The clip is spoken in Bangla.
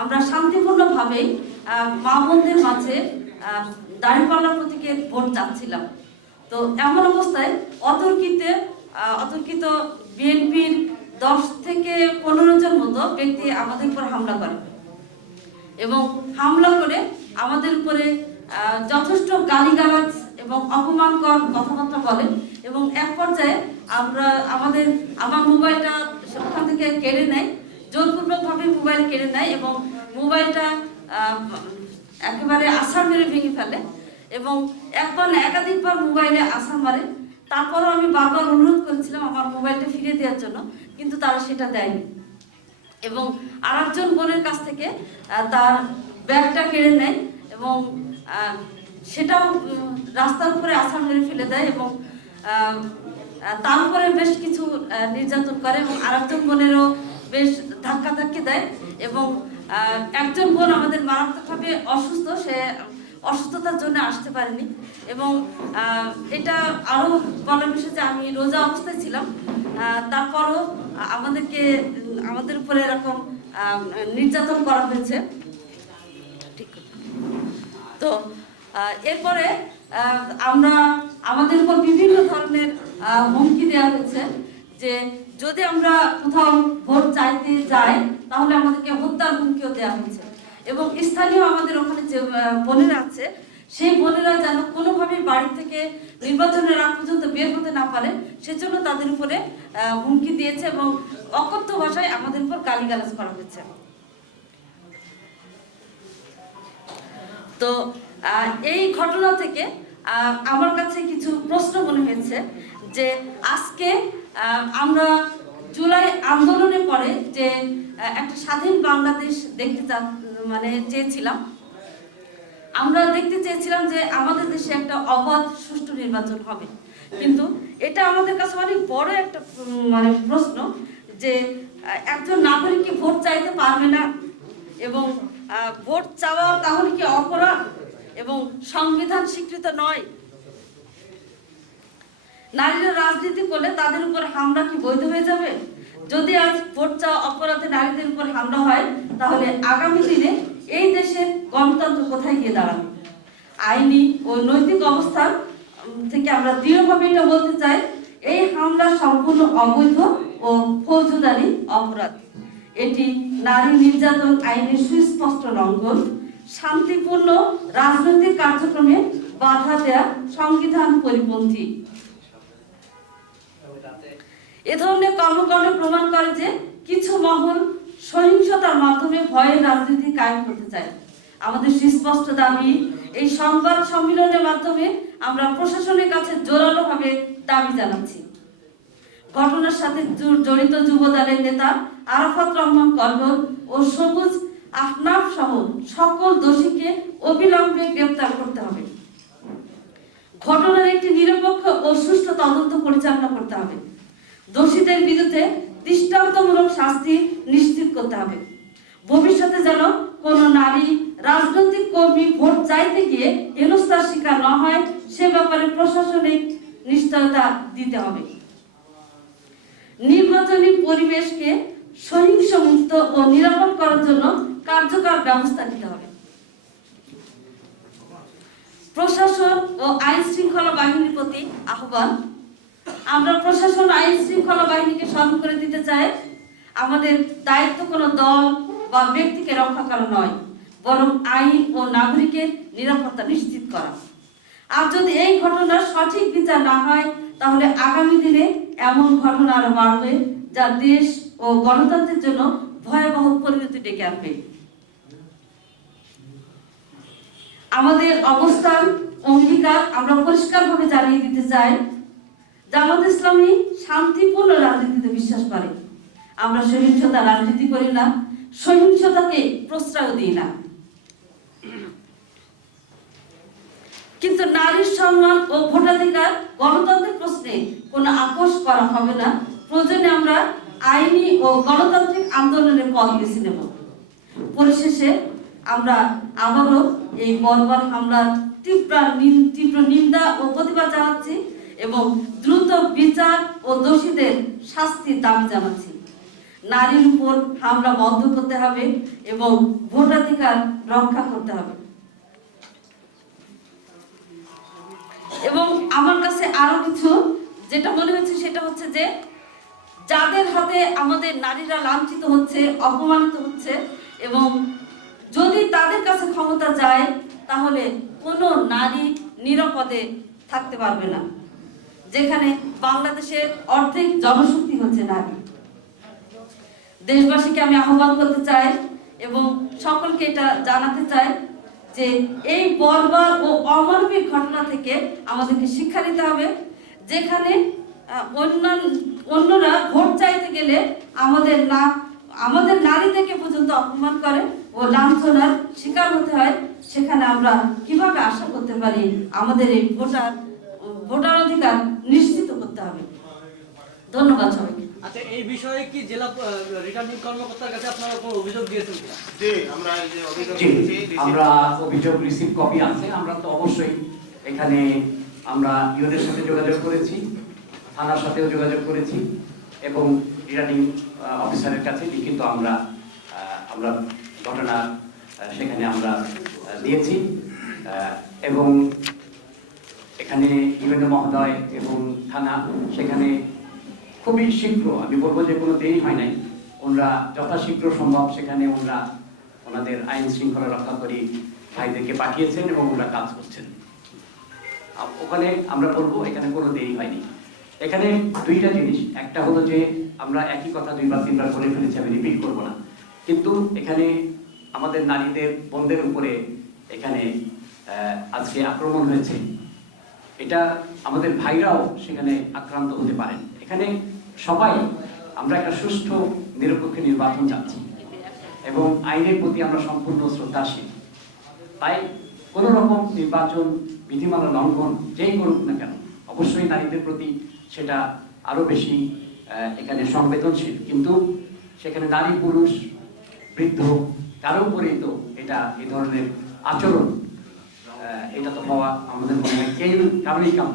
আমরা শান্তিপূর্ণভাবেই মা বোনদের মাঝে আহ, দাঁড়িপাল্লা প্রতীকের ভোট চাচ্ছিলাম। তো এমন অবস্থায় অতর্কিতে অতর্কিত বিএনপির দশ থেকে পনেরো জন মতো ব্যক্তি আমাদের উপর হামলা করে। এবং হামলা করে আমাদের উপরে যথেষ্ট গালিগালাজ এবং অপমানকর কথাবার্তা বলে। এবং এক পর্যায়ে আমরা আমাদের আমার মোবাইলটা ওখান থেকে কেড়ে নেয়। জোরপূর্বকভাবে মোবাইল কেড়ে নেয় এবং মোবাইলটা একেবারে আসার মেরে ভেঙে ফেলে এবং একবার না একাধিকবার মোবাইলে আসার মারে। তারপরও আমি বারবার অনুরোধ করেছিলাম আমার মোবাইলটা ফিরে দেওয়ার জন্য, কিন্তু তারা সেটা দেয়নি। এবং আরেকজন বোনের কাছ থেকে তার ব্যাগটা কেড়ে নেয় এবং সেটাও রাস্তার উপরে আছাড় মেরে ফেলে দেয় এবং তার উপরে বেশ কিছু নির্যাতন করে এবং আরেকজন বোনেরও বেশ ধাক্কা ধাক্কি দেয় এবং একজন বোন আমাদের মারাত্মকভাবে অসুস্থ, সে অসুস্থতার জন্য আসতে পারেনি এবং এটা আরও বলার বিষয় যে আমি রোজা অবস্থায় ছিলাম তারপরও আমাদেরকে, আমাদের উপরে এরকম নির্যাতন করা হয়েছে। তো এরপরে আমরা আমাদের উপর বিভিন্ন ধরনের হুমকি দেওয়া হয়েছে। যে যদি আমরা কোথাও ভোট চাইতে যাই, তাহলে আমাদেরকে হত্যার হুমকিও দেওয়া হয়েছে। এবং স্থানীয় আমাদের ওখানে যে বোনেরা আছে, সেই বোনেরা যেন কোনোভাবেই বাড়ি থেকে নির্বাচনের আগ পর্যন্ত বের হতে না পারে, সেজন্য তাদের উপরে হুমকি দিয়েছে এবং অকথ্য ভাষায় আমাদের উপর গালিগালাজ করা হয়েছে। তো এই ঘটনা থেকে আমার কাছে কিছু প্রশ্ন মনে হয়েছে যে আজকে আমরা জুলাই আন্দোলনের পরে যে একটা স্বাধীন বাংলাদেশ দেখতে মানে চেয়েছিলাম, আমরা দেখতে চেয়েছিলাম যে আমাদের দেশে একটা অবাধ সুষ্ঠু নির্বাচন হবে। কিন্তু এটা আমাদের কাছে অনেক বড় একটা মানে প্রশ্ন যে একজন নাগরিক কি ভোট চাইতে পারবে না? এবং ভোট চাওয়া তাহলে কি অপরাধ? এবং সংবিধান স্বীকৃত নয়। নারীরা রাজনীতি করলে তাদের উপর হামলা কি বৈধ হয়ে যাবে? যদি আজ ভোট চাওয়া অপরাধে নারীদের উপর হামলা হয়, তাহলে আগামী দিনে এই দেশের গণতন্ত্র কোথায় গিয়ে দাঁড়াবে? আইনি ও নৈতিক অবস্থান থেকে আমরা দৃঢ়ভাবে এটা বলতে চাই, এই হামলা সম্পূর্ণ অবৈধ ও ফৌজদারি অপরাধ। এটি নারী নির্যাতন আইনের সুস্পষ্ট লঙ্ঘন। শান্তিপূর্ণ রাজনৈতিক কার্যক্রমে বাধা দেয়া সংবিধান পরিপন্থী। এ ধরনের কর্মকাণ্ড প্রমাণ করে যে কিছু মহল সহিংসতার মাধ্যমে ভয়ের রাজনীতি কায়েম করতে চায়। আমাদের সুস্পষ্ট দাবি, এই সংবাদ সম্মেলনের মাধ্যমে আমরা প্রশাসনের কাছে জোরালোভাবে দাবি জানাচ্ছি। ঘটনার সাথে জড়িত যুব দলের নেতা আরাফাত রহমান কল্লোল ও সবুজ আহনাফ সহ সকল দোষীকে অবিলম্বে গ্রেপ্তার করতে হবে। ঘটনার একটি নিরপেক্ষ ও সুষ্ঠু তদন্ত পরিচালনা করতে হবে। দোষীদের বিরুদ্ধে দৃষ্টান্তমূলক শাস্তি নিশ্চিত করতে হবে। ভবিষ্যতে যেন কোনো নারী, রাজনৈতিক কর্মী ভোট চাইতে গিয়ে হেনস্থার শিকার না হয়, সে ব্যাপারে প্রশাসনিক নিশ্চয়তা দিতে হবে। নির্বাচনী পরিবেশকে সহিংস মুক্ত ও নিরাপদ করার জন্য কার্যকর ব্যবস্থা নিতে হবে। প্রশাসন ও আইন শৃঙ্খলা বাহিনীর প্রতি আহ্বান। আমরা প্রশাসন আইন শৃঙ্খলা বাহিনীকে স্মরণ করে দিতে চাই, আমাদের দায়িত্ব কোনো দল বা ব্যক্তিকে রক্ষা করা নয়, বরং আইন ও নাগরিকের নিরাপত্তা নিশ্চিত করা। আর যদি এই ঘটনার সঠিক বিচার না হয়, তাহলে আগামী দিনে এমন ঘটনা আরও বাড়বে যা দেশ ও গণতন্ত্রের জন্য ভয়াবহ পরিণতি ডেকে আনবে। আমাদের অবস্থান অঙ্গীকার আমরা পরিষ্কারভাবে জানিয়ে দিতে চাই। জামাত ইসলামী শান্তিপূর্ণ রাজনীতিতে বিশ্বাস করে। আমরা সহিংসতা রাজনীতি করি না, সহিংসতাকে প্রশ্রয় দিই না। কিন্তু নারীর সম্মান ও ভোটাধিকার গণতন্ত্রের প্রশ্নে কোনো আপোষ করা হবে না। প্রয়োজনে আমরা আইনি ও গণতান্ত্রিক আন্দোলনের পথ বেছে নেব। পরিশেষে আমরা আবারও এই বর্বর হামলার তীব্র তীব্র নিন্দা ও প্রতিবাদ জানাচ্ছি এবং দ্রুত বিচার ও দোষীদের শাস্তির দাবি জানাচ্ছি। নারীর উপর হামলা বন্ধ করতে হবে এবং ভোটাধিকার রক্ষা করতে হবে। এবং আমার কাছে আরও কিছু, যেটা মনে হচ্ছে সেটা হচ্ছে যে, যাদের হাতে আমাদের নারীরা লাঞ্ছিত হচ্ছে, অপমানিত হচ্ছে এবং তাদের কাছে ক্ষমতা যায়, তাহলে কোনো নারী নিরাপদে থাকতে পারবে না। যেখানে বাংলাদেশের অর্ধেক জনশক্তি হচ্ছে নারী। দেশবাসীকে আমি আহ্বান করতে চাই এবং সকলকে এটা জানাতে চাই যে এই বর্বর ও অমানবিক ঘটনা থেকে আমাদেরকে শিক্ষা নিতে হবে, যেখানে অন্যান্য অন্যরা ভোট চাইতে গেলে আমাদের না, আমাদের নারীদেরকে পর্যন্ত অপমান করে। ও লাঞ্ছনার শিকার হতে হয় সেখানে আমরা কীভাবে আশা করতে পারি আমাদের এই ভোটার ভোটার অধিকার নিশ্চিত করতে হবে? ধন্যবাদ সবাইকে। আচ্ছা এই বিষয়ে কি জেলা রিটার্নিং কর্মকর্তার কাছে আপনারা কোনো অভিযোগ দিয়েছেন জি আমরা এই যে অভিযোগ আমরা অভিযোগ রিসিভ কপি আছে আমরা তো অবশ্যই এখানে আমরা ইউনের সাথে যোগাযোগ করেছি থানার সাথেও যোগাযোগ করেছি এবং রিটার্নিং অফিসারের কাছে লিখিত আমরা আহ, আমরা ঘটনা সেখানে আমরা দিয়েছি। এবং এখানে ইউএনও মহোদয় এবং থানা, সেখানে খুবই শীঘ্র, আমি বলব যে কোনো দেরি হয় নাই, ওনারা যথাশীঘ্র সম্ভব সেখানে ওনারা ওনাদের আইন শৃঙ্খলা রক্ষাকারী ভাইদেরকে পাঠিয়েছেন এবং ওনারা কাজ করছেন। ওখানে আমরা বলব এখানে কোনো দেরি হয়নি। এখানে দুইটা জিনিস, একটা হলো যে আমরা একই কথা দুইবার, তিনবার বলে ফেলেছি, আমি রিপিট করব না। কিন্তু এখানে আমাদের নারীদের বন্ধের উপরে এখানে আজকে আক্রমণ হয়েছে। এটা আমাদের ভাইরাও সেখানে আক্রান্ত হতে পারেন। এখানে সবাই, আমরা একটা সুষ্ঠু, নিরপেক্ষ নির্বাচন চাচ্ছি। এবং আইনের প্রতি আমরা সম্পূর্ণ শ্রদ্ধাশীল। তাই কোন রকম নির্বাচন, বিধিমালা লঙ্ঘন যেই করুক না কেন, অবশ্যই নারীদের প্রতি সেটা আরও বেশি এখানে সংবেদনশীল। কিন্তু সেখানে নারী, পুরুষ বৃদ্ধ তার উপরেই তো এটা এই ধরনের আচরণ এটা তো হওয়া আমাদের মনে হয় কেউ কারোই কাম্য